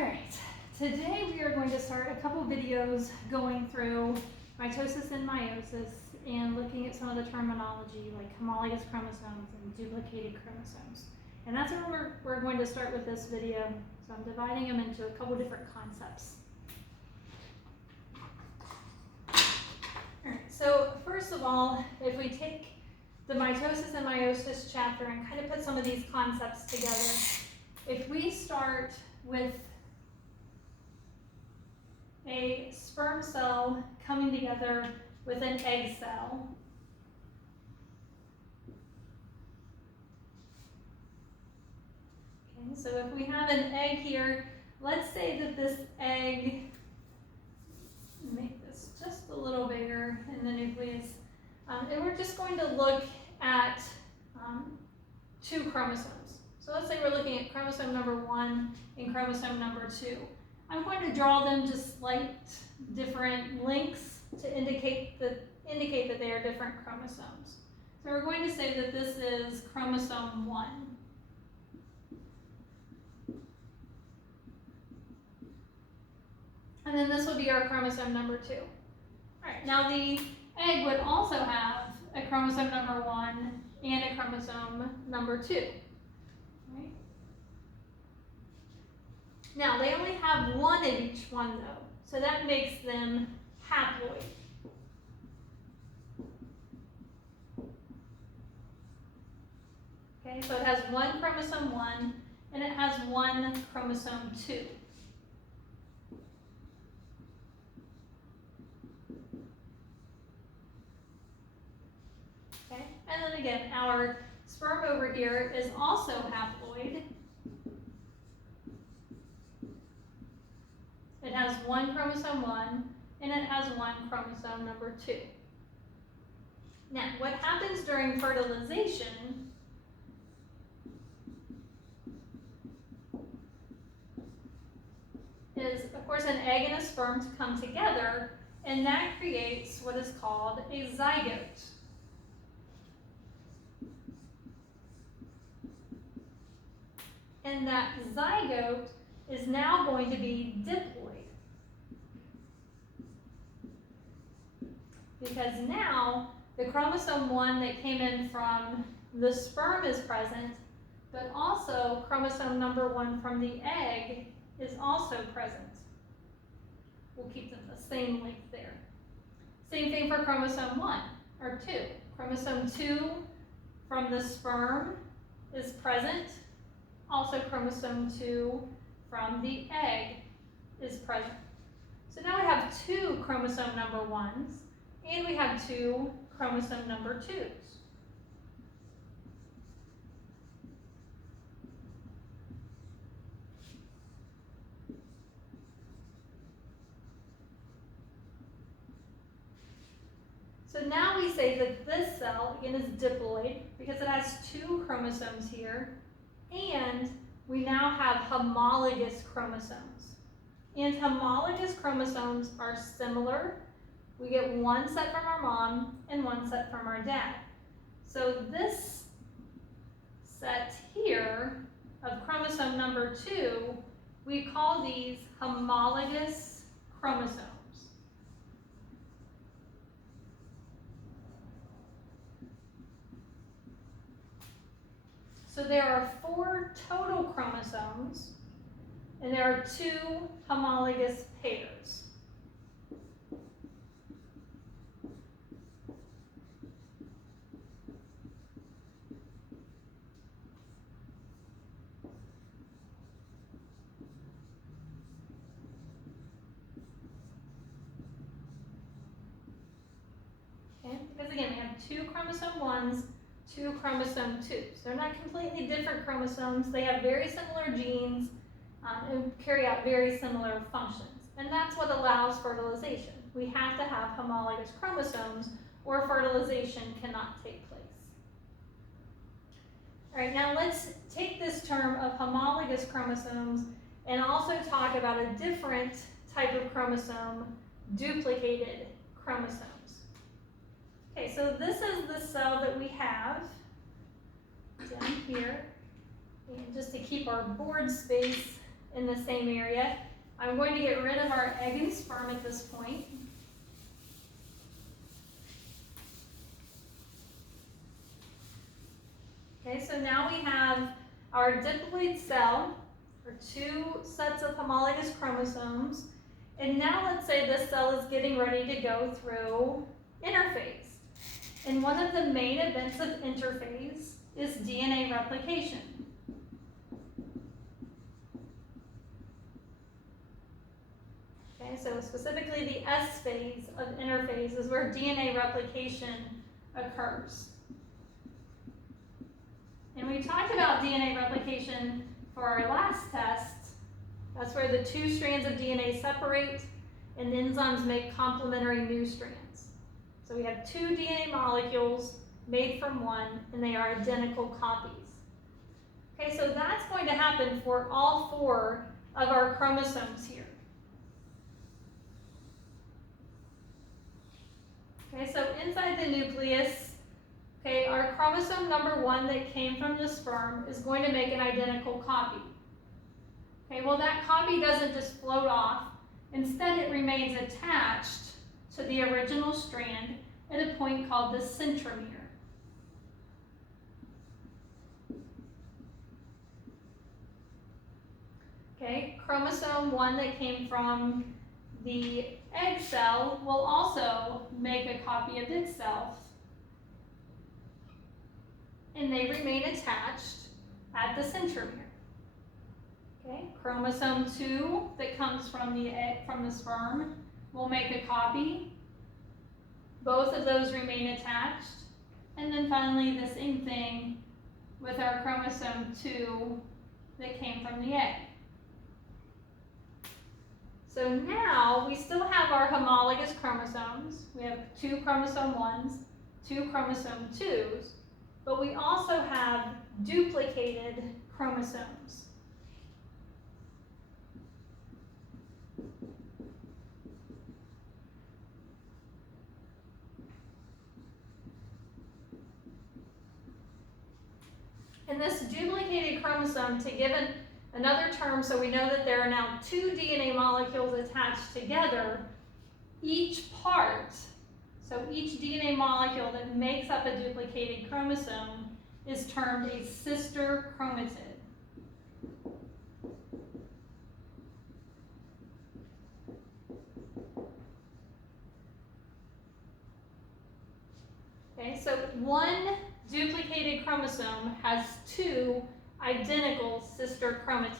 Alright, today we are going to start a couple videos going through mitosis and meiosis and looking at some of the terminology like homologous chromosomes and duplicated chromosomes. And that's where we're going to start with this video. So I'm dividing them into a couple different concepts. Alright, so first of all, if we take the mitosis and meiosis chapter and kind of put some of these concepts together, if we start with a sperm cell coming together with an egg cell, okay, so if we have an egg here, let's say that this egg, make this just a little bigger in the nucleus, and we're just going to look at two chromosomes. So let's say we're looking at chromosome number 1 and chromosome number 2. I'm going to draw them just slight different links to indicate that they are different chromosomes. So we're going to say that this is chromosome 1. And then this will be our chromosome number 2. All right, now the egg would also have a chromosome number 1 and a chromosome number 2. Right? Now, they only have one of each one, though, so that makes them haploid. Okay, so it has one chromosome 1, and it has one chromosome 2. Okay, and then again, our sperm over here is also haploid. It has one chromosome 1, and it has one chromosome number 2. Now, what happens during fertilization is, of course, an egg and a sperm to come together, and that creates what is called a zygote. And that zygote is now going to be diploid. Because now the chromosome 1 that came in from the sperm is present, but also chromosome number 1 from the egg is also present. We'll keep them the same length there. Same thing for chromosome 1 or 2. Chromosome 2 from the sperm is present. Also chromosome 2 from the egg is present. So now we have two chromosome number 1s, and we have two chromosome number 2s. So now we say that this cell, again, is diploid because it has two chromosomes here, and we now have homologous chromosomes. And homologous chromosomes are similar. We get one set from our mom and one set from our dad. So this set here of chromosome number 2, we call these homologous chromosomes. So there are 4 total chromosomes, and there are 2 homologous pairs. Okay, because again, we have 2 chromosome 1s, 2 chromosome 2s. They're not completely different chromosomes. They have very similar genes and carry out very similar functions. And that's what allows fertilization. We have to have homologous chromosomes or fertilization cannot take place. All right, now let's take this term of homologous chromosomes and also talk about a different type of chromosome, duplicated chromosomes. Okay, so this is the cell that we have down here. And just to keep our board space in the same area. I'm going to get rid of our egg and sperm at this point. Okay, so now we have our diploid cell, or 2 sets of homologous chromosomes. And now let's say this cell is getting ready to go through interphase. And one of the main events of interphase is DNA replication. Okay, so specifically the S phase of interphase is where DNA replication occurs. And we talked about DNA replication for our last test. That's where the 2 strands of DNA separate and enzymes make complementary new strands. So we have 2 DNA molecules made from one, and they are identical copies. Okay, so that's going to happen for all 4 of our chromosomes here. Okay, so inside the nucleus, okay, our chromosome number 1 that came from the sperm is going to make an identical copy. Okay, well that copy doesn't just float off. Instead, it remains attached to the original strand at a point called the centromere. Okay, chromosome 1 that came from the egg cell will also make a copy of itself, and they remain attached at the centromere. Okay, chromosome 2 that comes from the egg, from the sperm, will make a copy. Both of those remain attached. And then finally the same thing with our chromosome 2 that came from the egg. So now we still have our homologous chromosomes. We have 2 chromosome 1s, 2 chromosome 2s, but we also have duplicated chromosomes. And this duplicated chromosome, to give another term so we know that there are now 2 DNA molecules attached together, each part, so each DNA molecule that makes up a duplicated chromosome is termed a sister chromatid. Okay, so one duplicated chromosome has 2 identical sister chromatids.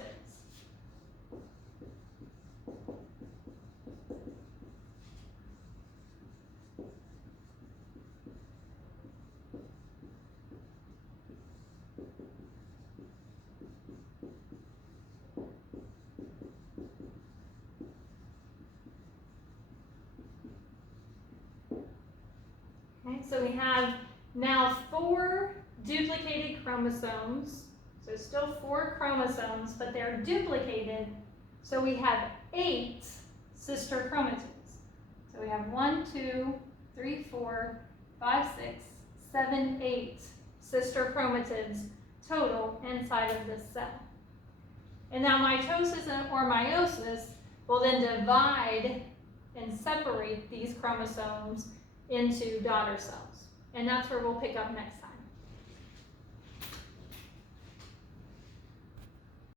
Okay, so we have now 4 duplicated chromosomes, so still 4 chromosomes, but they're duplicated, so we have 8 sister chromatids. So we have 1, 2, 3, 4, 5, 6, 7, 8 sister chromatids total inside of this cell. And now mitosis or meiosis will then divide and separate these chromosomes into daughter cells. And that's where we'll pick up next time.